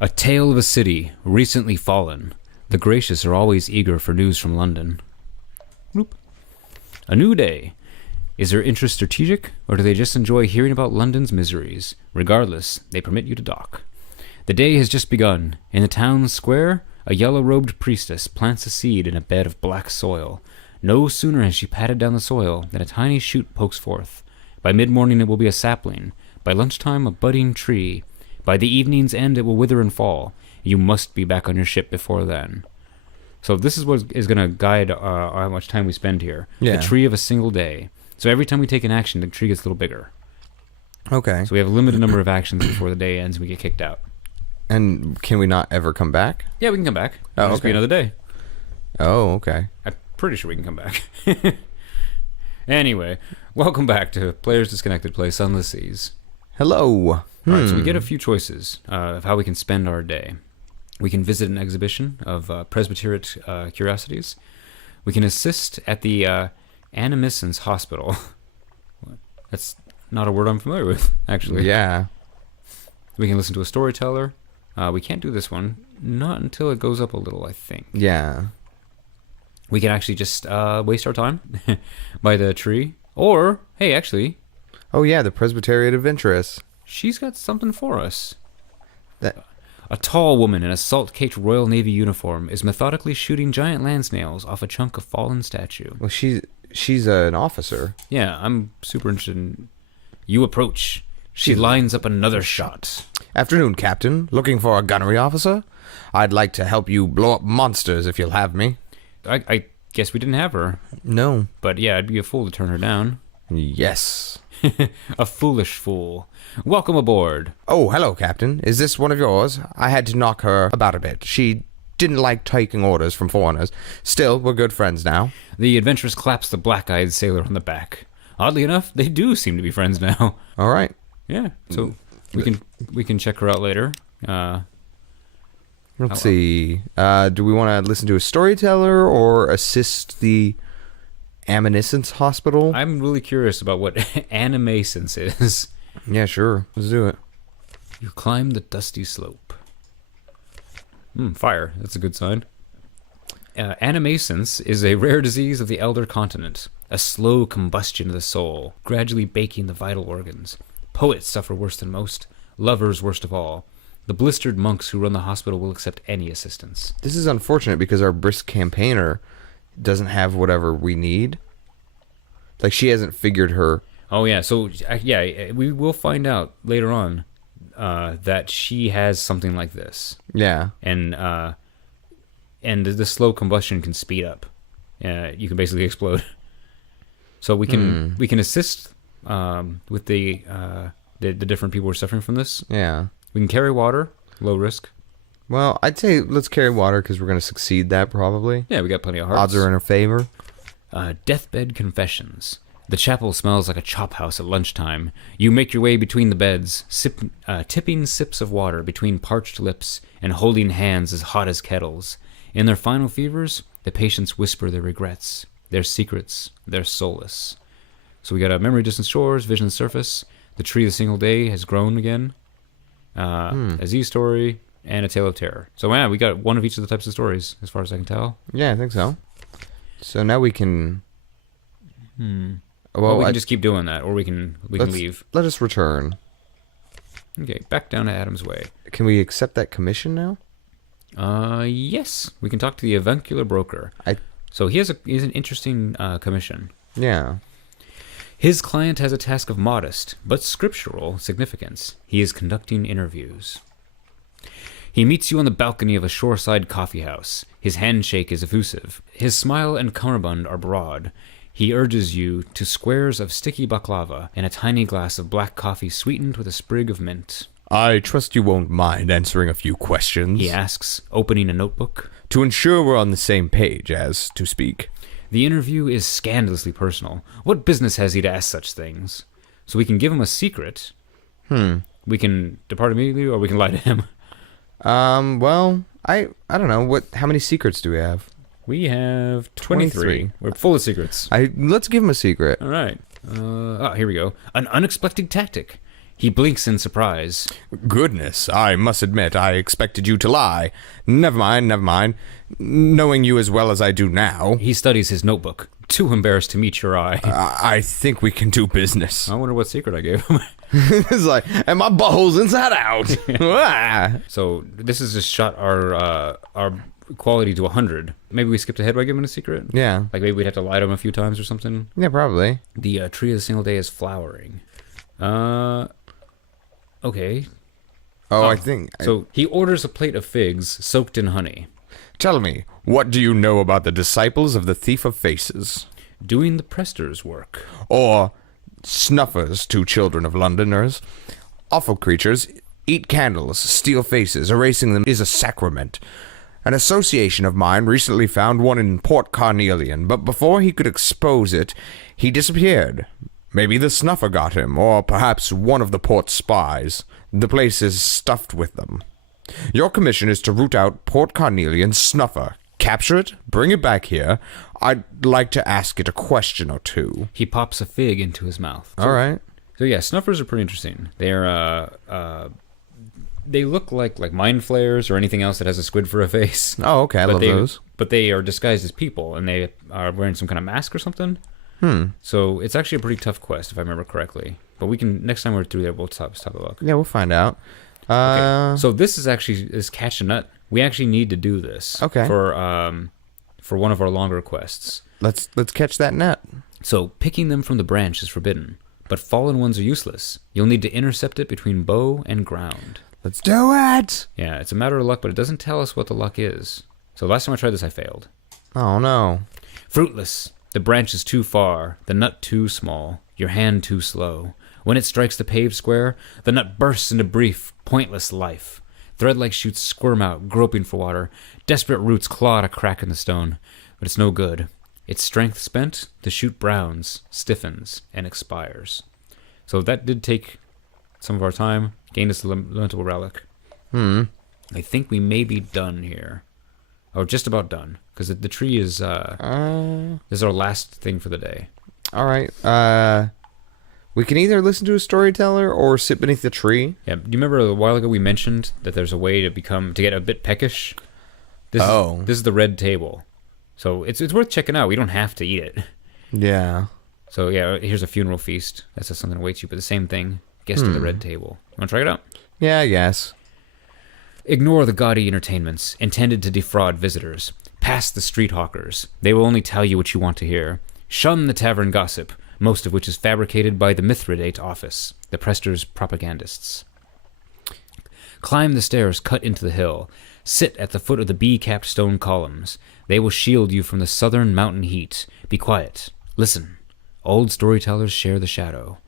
A tale of a city recently fallen. The gracious are always eager for news from London. Bloop. A new day. Is their interest strategic, or do they just enjoy hearing about London's miseries? Regardless, they permit you to dock. The day has just begun. In the town square, a yellow-robed priestess plants a seed in a bed of black soil. No sooner has she patted down the soil than a tiny shoot pokes forth. By mid-morning it will be a sapling. By lunchtime, a budding tree. By the evening's end, it will wither and fall. You must be back on your ship before then. So this is what is going to guide how much time we spend here. Yeah. The tree of a single day. So every time we take an action, the tree gets a little bigger. Okay. So we have a limited number of actions before the day ends and we get kicked out. And can we not ever come back? Yeah, we can come back. Oh, It'll just be okay. another day. Oh, okay. I'm pretty sure we can come back. Anyway, welcome back to Players Disconnected Play Sunless Seas. Hello. All right, so we get a few choices of how we can spend our day. We can visit an exhibition of Presbyterian curiosities. We can assist at the Animescence Hospital. That's not a word I'm familiar with, actually. Yeah. We can listen to a storyteller. We can't do this one. Not until it goes up a little, I think. Yeah. We can actually just waste our time by the tree. Or, hey, actually, Oh, yeah, the Presbyterian Adventuress. she's got something for us. That. A tall woman in a salt-caked Royal Navy uniform is methodically shooting giant land snails off a chunk of fallen statue. Well, she's an officer. Yeah, I'm super interested in... You approach. She lines up another shot. Afternoon, Captain. Looking for a gunnery officer? I'd like to help you blow up monsters if you'll have me. I guess we didn't have her. No. But yeah, I'd be a fool to turn her down. Yes. A foolish fool. Welcome aboard. Oh, hello, Captain. Is this one of yours? I had to knock her about a bit. She didn't like taking orders from foreigners. Still, we're good friends now. The adventuress claps the black-eyed sailor on the back. Oddly enough, they do seem to be friends now. All right. Yeah, so we can check her out later. Let's see. Do we want to listen to a storyteller or assist the Animescence Hospital? I'm really curious about what Animescence is. Yeah, sure. Let's do it. You climb the dusty slope. Fire. That's a good sign. Animescence is a rare disease of the elder continent. A slow combustion of the soul, gradually baking the vital organs. Poets suffer worse than most. Lovers worst of all. The blistered monks who run the hospital will accept any assistance. This is unfortunate because our brisk campaigner doesn't have whatever we need. Like, she hasn't figured her... Oh, yeah. So, yeah, we will find out later on that she has something like this. Yeah. And the slow combustion can speed up. You can basically explode. So we can assist with the different people who are suffering from this. Yeah. We can carry water, low risk. Well, I'd say let's carry water because we're going to succeed that probably. Yeah, we got plenty of hearts. Odds are in our favor. Deathbed confessions. The chapel smells like a chop house at lunchtime. You make your way between the beds, tipping sips of water between parched lips and holding hands as hot as kettles. In their final fevers, the patients whisper their regrets, their secrets, their solace. So we got a memory distant shores, vision surface. The tree of the single day has grown again. A Z story and a tale of terror. So yeah, we got one of each of the types of stories, as far as I can tell. Yeah, I think so. So now we can. Well, we can just keep doing that, or we can leave. Let us return. Okay, back down to Adam's Way. Can we accept that commission now? Yes, we can talk to the Avuncular Broker. So he has an interesting commission. Yeah. His client has a task of modest but scriptural significance. He is conducting interviews. He meets you on the balcony of a shoreside coffee house. His handshake is effusive. His smile and cummerbund are broad. He urges you to squares of sticky baklava and a tiny glass of black coffee sweetened with a sprig of mint. I trust you won't mind answering a few questions. He asks, opening a notebook. To ensure we're on the same page, as to speak. The interview is scandalously personal. What business has he to ask such things? So we can give him a secret. We can depart immediately, or we can lie to him. Well, I don't know. How many secrets do we have? We have 23. We're full of secrets. Let's give him a secret. All right. Here we go. An unexpected tactic. He blinks in surprise. Goodness, I must admit, I expected you to lie. Never mind, never mind. Knowing you as well as I do now, He studies his notebook, too embarrassed to meet your eye. I think we can do business. I wonder what secret I gave him. It's like, and my butthole's inside out. Ah. So this has just shot our quality to 100. Maybe we skipped ahead by giving a secret? Yeah. Like maybe we'd have to lie to him a few times or something? Yeah, probably. The tree of the single day is flowering. Okay. Oh, I think... So he orders a plate of figs soaked in honey. Tell me, what do you know about the disciples of the Thief of Faces? Doing the Prester's work. Or snuffers, two children of Londoners. Awful creatures, eat candles, steal faces, erasing them is a sacrament. An association of mine recently found one in Port Carnelian, but before he could expose it, he disappeared. Maybe the snuffer got him, or perhaps one of the port spies. The place is stuffed with them. Your commission is to root out Port Carnelian's snuffer. Capture it, bring it back here. I'd like to ask it a question or two. He pops a fig into his mouth. All right. So yeah, snuffers are pretty interesting. They're they look like mind flayers or anything else that has a squid for a face. Oh, okay, I love those. But they are disguised as people, and they are wearing some kind of mask or something. So it's actually a pretty tough quest, if I remember correctly. But we can, next time we're through there, we'll stop a look. Yeah, we'll find out. Okay. So this is catch a nut. We actually need to do this. Okay. For one of our longer quests. Let's catch that nut. So picking them from the branch is forbidden, but fallen ones are useless. You'll need to intercept it between bow and ground. Let's do it! Yeah, it's a matter of luck, but it doesn't tell us what the luck is. So last time I tried this, I failed. Oh, no. Fruitless. The branch is too far, the nut too small, your hand too slow. When it strikes the paved square, the nut bursts into brief, pointless life. Thread-like shoots squirm out, groping for water. Desperate roots claw at a crack in the stone. But it's no good. Its strength spent, the shoot browns, stiffens, and expires. So that did take some of our time. Gained us the lamentable relic. I think we may be done here. Oh, just about done. Because the tree is this is our last thing for the day. All right. We can either listen to a storyteller or sit beneath the tree. Yeah. Do you remember a while ago we mentioned that there's a way to get a bit peckish? This is the red table. So it's worth checking out. We don't have to eat it. Yeah. So yeah, here's a funeral feast. That's just something that awaits you, but the same thing. Guest at the red table. Want to try it out? Yeah, I guess. Ignore the gaudy entertainments intended to defraud visitors. Pass the street hawkers. They will only tell you what you want to hear. Shun the tavern gossip, most of which is fabricated by the Mithridate office, the Prester's propagandists. Climb the stairs cut into the hill. Sit at the foot of the bee-capped stone columns. They will shield you from the southern mountain heat. Be quiet. Listen. Old storytellers share the shadow.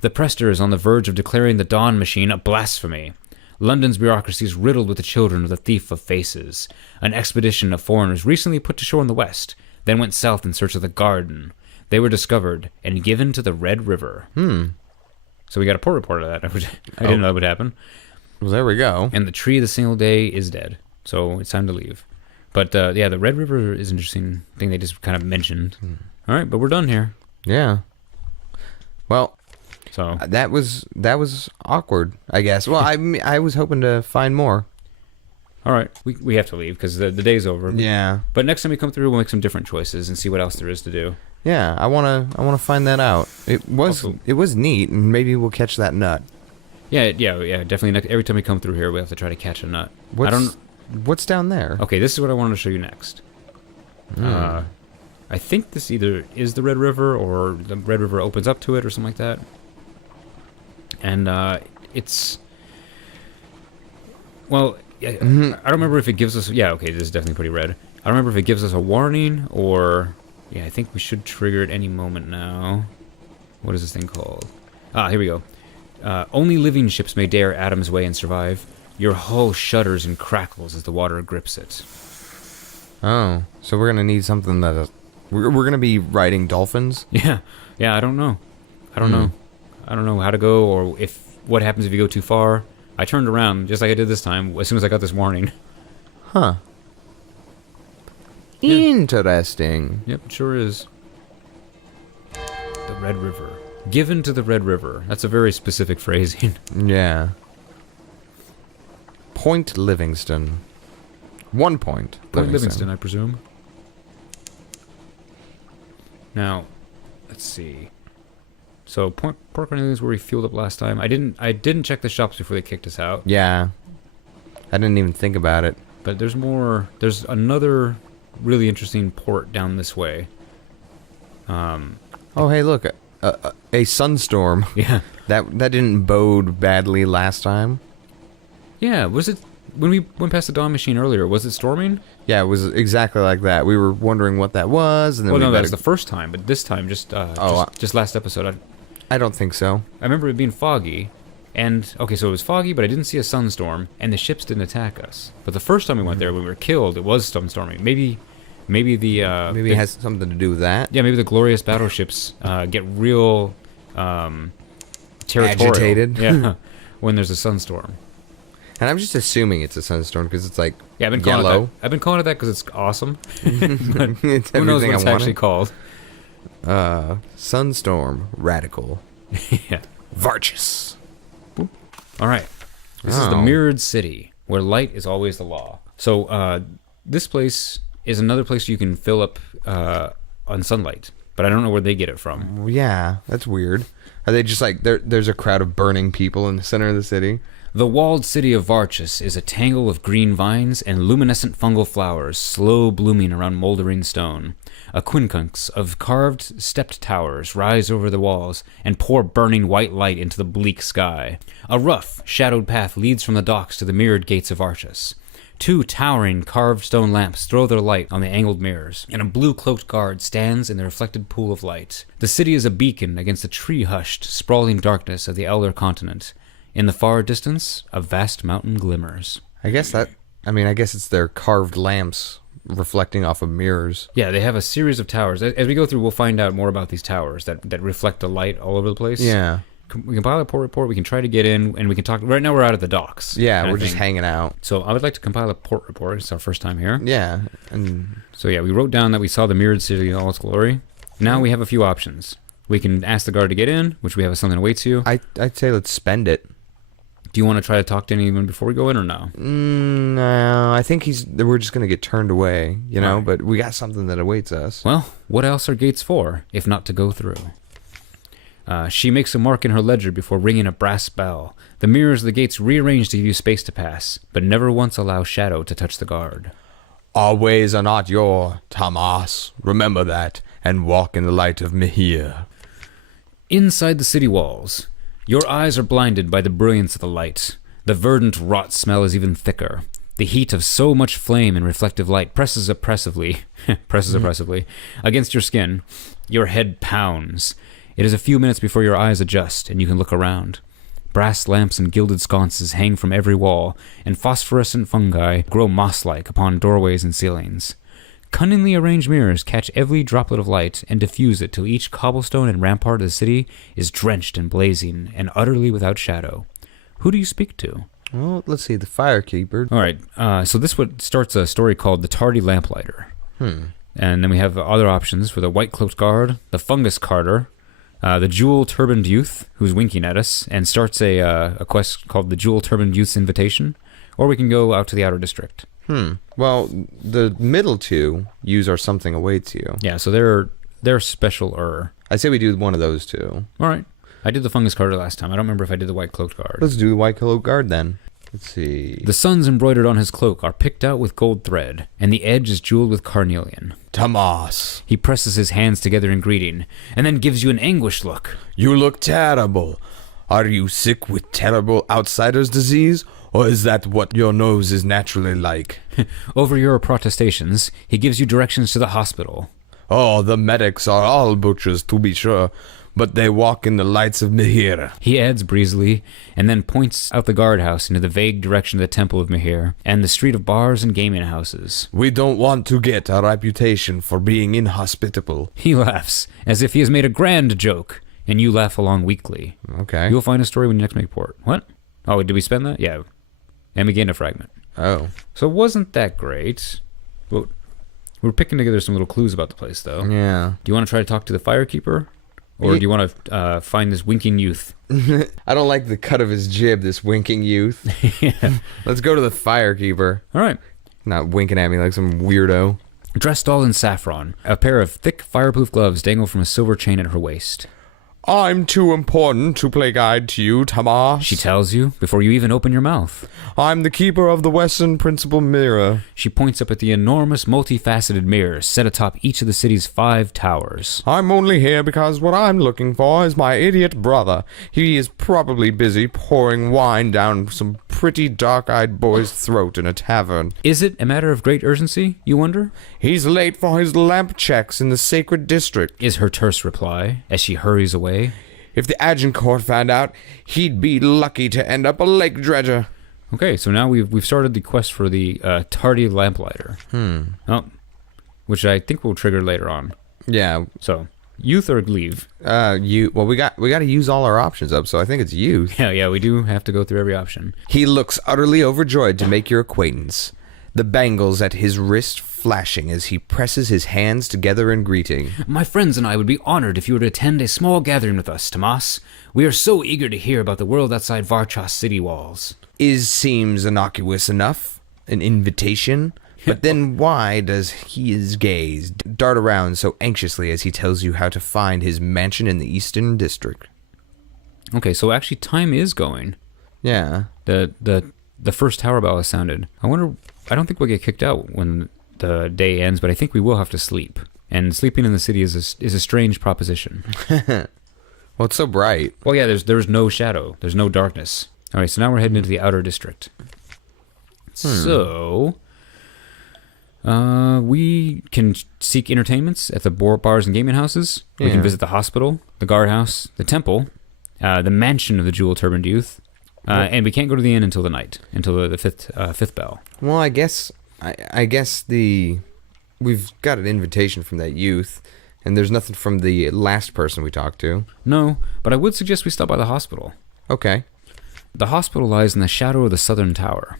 The Prester is on the verge of declaring the Dawn Machine a blasphemy. London's bureaucracy is riddled with the children of the Thief of Faces. An expedition of foreigners recently put to shore in the west, then went south in search of the garden. They were discovered and given to the Red River. So we got a port report of that. I didn't know that would happen. Well, there we go. And the tree of the single day is dead. So it's time to leave. But yeah, the Red River is an interesting thing they just kind of mentioned. All right, but we're done here. Yeah. Well, so that was awkward, I guess. Well, I was hoping to find more. All right, we have to leave because the day's over. Yeah. But next time we come through, we'll make some different choices and see what else there is to do. Yeah, I wanna find that out. It was neat, and maybe we'll catch that nut. Yeah, definitely. Every time we come through here, we have to try to catch a nut. What's down there? Okay, this is what I wanted to show you next. I think this either is the Red River or the Red River opens up to it or something like that. And it's... Well, I don't remember if it gives us... Yeah, okay, this is definitely pretty red. I don't remember if it gives us a warning or... Yeah, I think we should trigger it any moment now. What is this thing called? Here we go. Only living ships may dare Adam's way and survive. Your hull shudders and crackles as the water grips it. Oh, so we're gonna need something that... We're gonna be riding dolphins? Yeah, I don't know. I don't know how to go or what happens if you go too far. I turned around just like I did this time as soon as I got this warning. Huh. Interesting. Yep, it sure is. The Red River. Given to the Red River. That's a very specific phrasing. Yeah. Point Livingston. 1 point. Point Livingston, I presume. Now, let's see. So Port Cornelius is where we fueled up last time. I didn't check the shops before they kicked us out. Yeah. I didn't even think about it. But there's more. There's another really interesting port down this way. Oh, hey, look. A sunstorm. Yeah. That didn't bode badly last time. Yeah, was it... When we went past the Dawn Machine earlier, was it storming? Yeah, it was exactly like that. We were wondering what that was, and then Well, no, that was the first time, but this time, just last episode, I don't think so. I remember it being foggy, and, okay, so it was foggy, but I didn't see a sunstorm, and the ships didn't attack us. But the first time we went there, when we were killed, it was sunstorming. Maybe Maybe it has something to do with that. Yeah, maybe the glorious battleships get real territorial. Agitated. Yeah, when there's a sunstorm. And I'm just assuming it's a sunstorm because it's like Yeah, I've been yellow. calling it that. I've been calling it that because it's awesome. It's Who knows what everything it's I actually wanted. called? Sunstorm Radical. Yeah. Varchas. All right. This is the Mirrored City, where light is always the law. So this place is another place you can fill up on sunlight, but I don't know where they get it from. Yeah, that's weird. Are they just like there's a crowd of burning people in the center of the city? The walled city of Varchas is a tangle of green vines and luminescent fungal flowers slow blooming around moldering stone. A quincunx of carved stepped towers rise over the walls and pour burning white light into the bleak sky. A rough, shadowed path leads from the docks to the mirrored gates of Varchas. 2 towering carved stone lamps throw their light on the angled mirrors, and a blue-cloaked guard stands in the reflected pool of light. The city is a beacon against the tree-hushed, sprawling darkness of the elder continent. In the far distance, a vast mountain glimmers. I guess it's their carved lamps reflecting off of mirrors. Yeah, they have a series of towers. As we go through, we'll find out more about these towers that reflect the light all over the place. Yeah. We compile a port report, we can try to get in, and we can talk. Right now we're out at the docks. Yeah, we're just hanging out. So I would like to compile a port report. It's our first time here. Yeah. And So yeah, we wrote down that we saw the mirrored city in all its glory. Now we have a few options. We can ask the guard to get in, which we have something awaits you. I'd say let's spend it. Do you want to try to talk to anyone before we go in or no? No, I think we're just going to get turned away, you know, Right. but we got something that awaits us. Well, what else are gates for, if not to go through? She makes a mark in her ledger before ringing a brass bell. The mirrors of the gates rearrange to give you space to pass, but never once allow shadow to touch the guard. Our ways are not your, Tamas. Remember that, and walk in the light of Mihir. Inside the city walls, your eyes are blinded by the brilliance of the light. The verdant rot smell is even thicker. The heat of so much flame and reflective light presses oppressively against your skin. Your head pounds. It is a few minutes before your eyes adjust and you can look around. Brass lamps and gilded sconces hang from every wall, and phosphorescent fungi grow moss-like upon doorways and ceilings. Cunningly arranged mirrors catch every droplet of light and diffuse it till each cobblestone and rampart of the city is drenched and blazing and utterly without shadow. Who do you speak to? Well, let's see, the firekeeper. All right, so this what starts a story called The Tardy Lamplighter. And then we have other options for the white-cloaked guard, the fungus carter, the jewel-turbaned youth, who's winking at us, and starts a quest called the Jewel-Turbaned Youth's Invitation, or we can go out to the Outer District. Well, the middle two use our something awaits you. Yeah, so they're special-er. I say we do one of those two. All right. I did the fungus carter last time. I don't remember if I did the white-cloaked guard. Let's do the white cloak guard then. Let's see. The suns embroidered on his cloak are picked out with gold thread, and the edge is jeweled with carnelian. Tamas. He presses his hands together in greeting, and then gives you an anguished look. You look terrible. Are you sick with terrible outsider's disease, or is that what your nose is naturally like? Over your protestations, he gives you directions to the hospital. Oh, the medics are all butchers, to be sure, but they walk in the lights of Mihir. He adds breezily, and then points out the guardhouse into the vague direction of the Temple of Mihir, and the street of bars and gaming houses. We don't want to get a reputation for being inhospitable. He laughs, as if he has made a grand joke, and you laugh along weakly. Okay. You'll find a story when you next make port. What? Oh, did we spend that? Yeah. And we gained a fragment. Oh. So it wasn't that great. Well, we're picking together some little clues about the place, though. Yeah. Do you want to try to talk to the firekeeper? Or do you want to find this winking youth? I don't like the cut of his jib, this winking youth. Yeah. Let's go to the firekeeper. All right. Not winking at me like some weirdo. Dressed all in saffron, a pair of thick fireproof gloves dangle from a silver chain at her waist. I'm too important to play guide to you, Tomas. She tells you before you even open your mouth. I'm the keeper of the Western Principal Mirror. She points up at the enormous, multifaceted mirrors set atop each of the city's 5 towers. I'm only here because what I'm looking for is my idiot brother. He is probably busy pouring wine down some pretty dark-eyed boy's throat in a tavern. Is it a matter of great urgency, you wonder? He's late for his lamp checks in the sacred district, Is her terse reply as she hurries away. If the Agincourt found out, he'd be lucky to end up a lake dredger. Okay, so now we've started the quest for the tardy lamplighter. Oh, which I think will trigger later on. Yeah. So, youth or leave? We got to use all our options up, so I think it's youth. Yeah, we do have to go through every option. He looks utterly overjoyed to make your acquaintance, the bangles at his wrist flashing as he presses his hands together in greeting. My friends and I would be honored if you were to attend a small gathering with us, Tomas. We are so eager to hear about the world outside Varchas city walls. Seems innocuous enough, an invitation, but then why does his gaze dart around so anxiously as he tells you how to find his mansion in the Eastern District? Okay, so actually time is going. Yeah. The first tower bell has sounded. I don't think we'll get kicked out when the day ends, but I think we will have to sleep. And sleeping in the city is a strange proposition. Well, it's so bright. Well, yeah, there's no shadow. There's no darkness. All right, so now we're heading into the outer district. So, we can seek entertainments at the bars and gaming houses. We can visit the hospital, the guardhouse, the temple, the mansion of the jewel-turbaned youth, and we can't go to the inn until the night, until the fifth bell. Well, I guess we've got an invitation from that youth, and there's nothing from the last person we talked to. No, but I would suggest we stop by the hospital. Okay. The hospital lies in the shadow of the southern tower.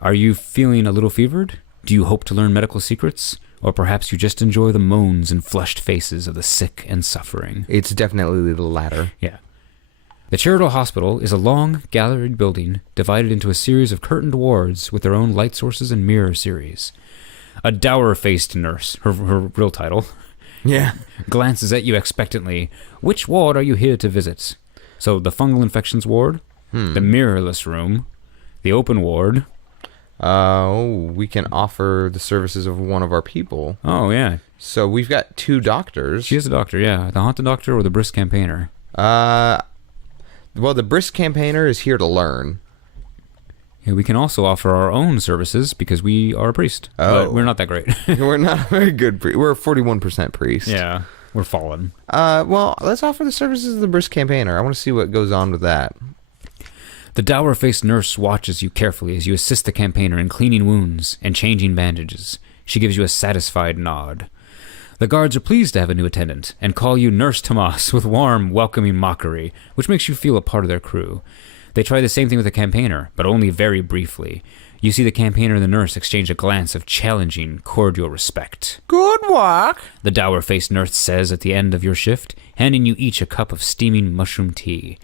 Are you feeling a little fevered? Do you hope to learn medical secrets? Or perhaps you just enjoy the moans and flushed faces of the sick and suffering? It's definitely the latter. Yeah. The Charitable Hospital is a long, galleried building divided into a series of curtained wards with their own light sources and mirror series. A dour-faced nurse, her real title, glances at you expectantly. Which ward are you here to visit? So the fungal infections ward, the mirrorless room, the open ward. We can offer the services of one of our people. Oh, yeah. So we've got 2 doctors. She is a doctor, yeah. The haunted doctor or the brisk campaigner? Well, the brisk campaigner is here to learn. Yeah, we can also offer our own services because we are a priest. But we're not that great. We're not a very good priest. We're a 41% priest. Yeah, we're fallen. Well, let's offer the services of the brisk campaigner. I want to see what goes on with that. The dour-faced nurse watches you carefully as you assist the campaigner in cleaning wounds and changing bandages. She gives you a satisfied nod. The guards are pleased to have a new attendant and call you Nurse Tomas with warm, welcoming mockery, which makes you feel a part of their crew. They try the same thing with the campaigner, but only very briefly. You see the campaigner and the nurse exchange a glance of challenging, cordial respect. Good work, the dour-faced nurse says at the end of your shift, handing you each a cup of steaming mushroom tea.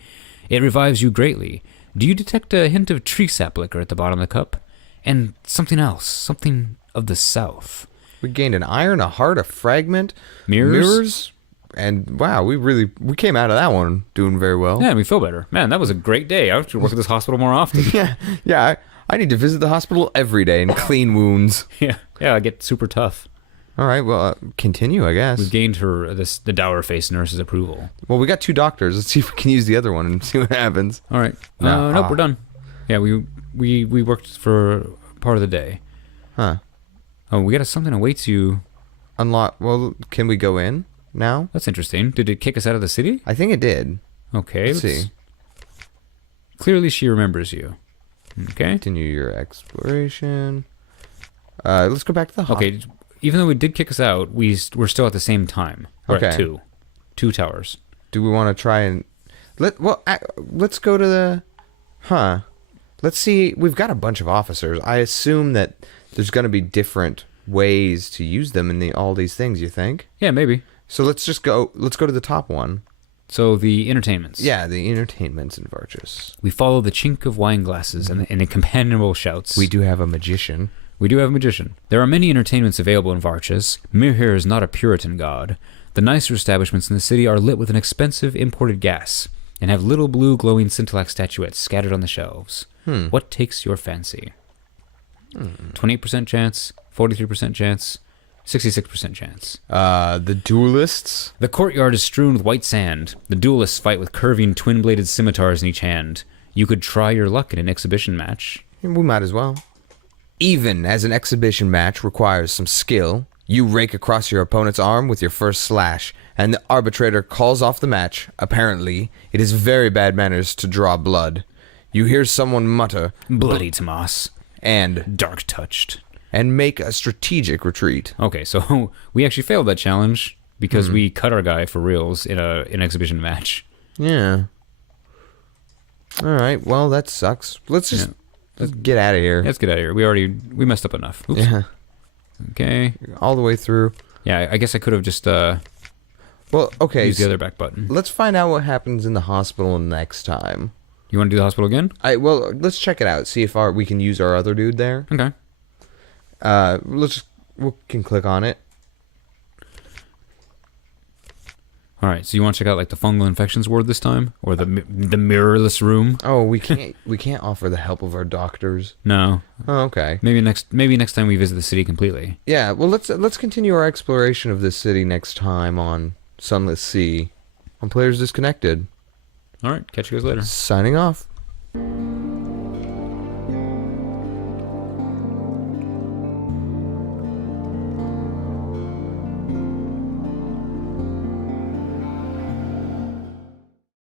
It revives you greatly. Do you detect a hint of tree sap liquor at the bottom of the cup? And something else, something of the south. We gained an iron, a heart, a fragment, mirrors, and wow, we came out of that one doing very well. Yeah, we feel better. Man, that was a great day. I should work at this hospital more often. yeah. I need to visit the hospital every day and clean wounds. Yeah, I get super tough. All right, well, continue, I guess. We've gained the dour-faced nurse's approval. Well, we got 2 doctors. Let's see if we can use the other one and see what happens. All right. Nope, we're done. Yeah, we worked for part of the day. Huh. Oh, we got something awaits you. Unlock. Well, can we go in now? That's interesting. Did it kick us out of the city? I think it did. Okay, let's see. Clearly, she remembers you. Okay. Continue your exploration. Let's go back to the hall. Okay. Even though it did kick us out, we're still at the same time. We're at 2 towers. Do we want to try and let's go to the let's see. We've got a bunch of officers. I assume that there's going to be different ways to use them in all these things, you think? Yeah, maybe. So let's go to the top one. So the entertainments. Yeah, the entertainments in Varchas. We follow the chink of wine glasses and companionable shouts. We do have a magician. We do have a magician. There are many entertainments available in Varchas. Mirhir is not a Puritan god. The nicer establishments in the city are lit with an expensive imported gas and have little blue glowing scintillax statuettes scattered on the shelves. What takes your fancy? 28% chance, 43% chance, 66% chance. The duelists? The courtyard is strewn with white sand. The duelists fight with curving twin-bladed scimitars in each hand. You could try your luck in an exhibition match. We might as well. Even as an exhibition match requires some skill, you rake across your opponent's arm with your first slash, and the arbitrator calls off the match. Apparently, it is very bad manners to draw blood. You hear someone mutter, Bloody Tomas. and Dark touched. and make a strategic retreat. Okay, so we actually failed that challenge because we cut our guy for reals in an exhibition match. Yeah. All right. Well, that sucks. Let's get out of here. Let's get out of here. We messed up enough. Oops. Yeah. Okay. All the way through. Yeah, I guess I could have just Well, okay. used the other back button. Let's find out what happens in the hospital next time. You want to do the hospital again? Well, let's check it out. See if we can use our other dude there. Okay. We can click on it. All right. So you want to check out like the fungal infections ward this time, or the mirrorless room? Oh, we can't offer the help of our doctors. No. Oh, okay. Maybe next time we visit the city completely. Yeah. Well, let's continue our exploration of this city next time on Sunless Sea, on Players Disconnected. All right. Catch you guys later. Signing off.